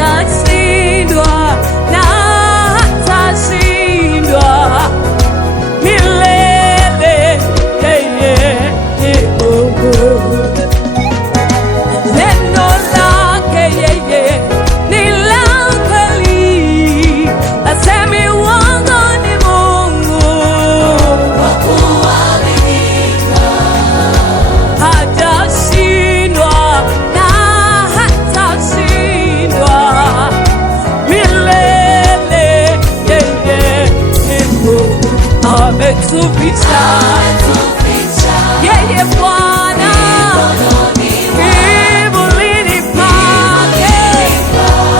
hatashindwa na hatashindwa. ametuficha yeye Bwana kivulini pake,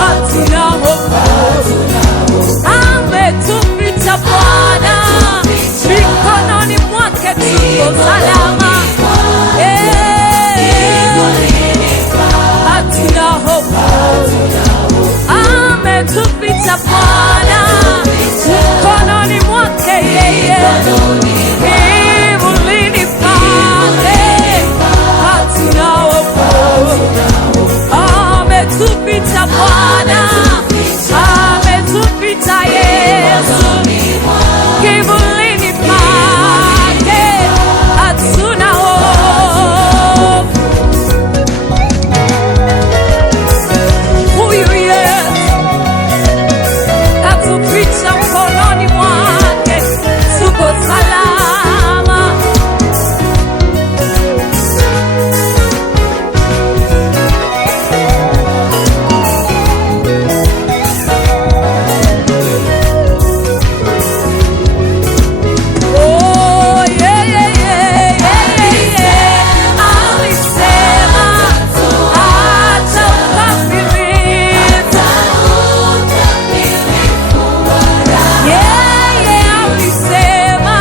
hatuna hofu. Ametuficha Bwana, mikononi mwake tuko salama. Hatuna hofu. Ametuficha Bwana, mikononi mwake yeye, kivulini pake, hatuna hofu. Ametuficha Bwana, ametuficha Yesu, kivulini pake, hatuna hofu. Huyu Yesu katuficha mkononi mwake, tuko salama. Oh, yeah, yeah, yeah, yeah, yeah. Alisema hata ukamilifu. Yeye alisema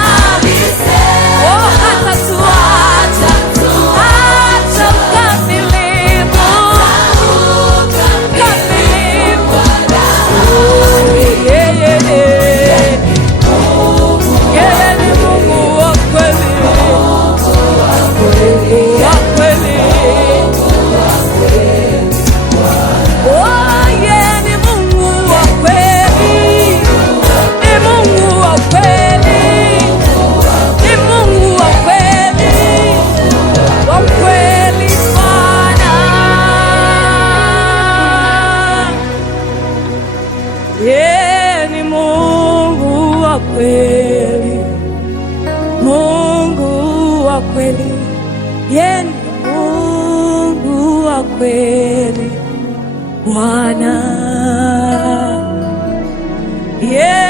oh, hatatuacha hata ukamilifu. Kamilifu. Yeah, yeah, yeah. Yeye ni Mungu wa kweli, wa kweli. Oh, yeye ni Mungu wa kweli, ni Mungu wa kweli, ni Mungu wa kweli, wa kweli Bwana. Yeye ni Mungu wa kweli, Mungu wa kweli. Yeye ni Mungu wa kweli Bwana. Yeye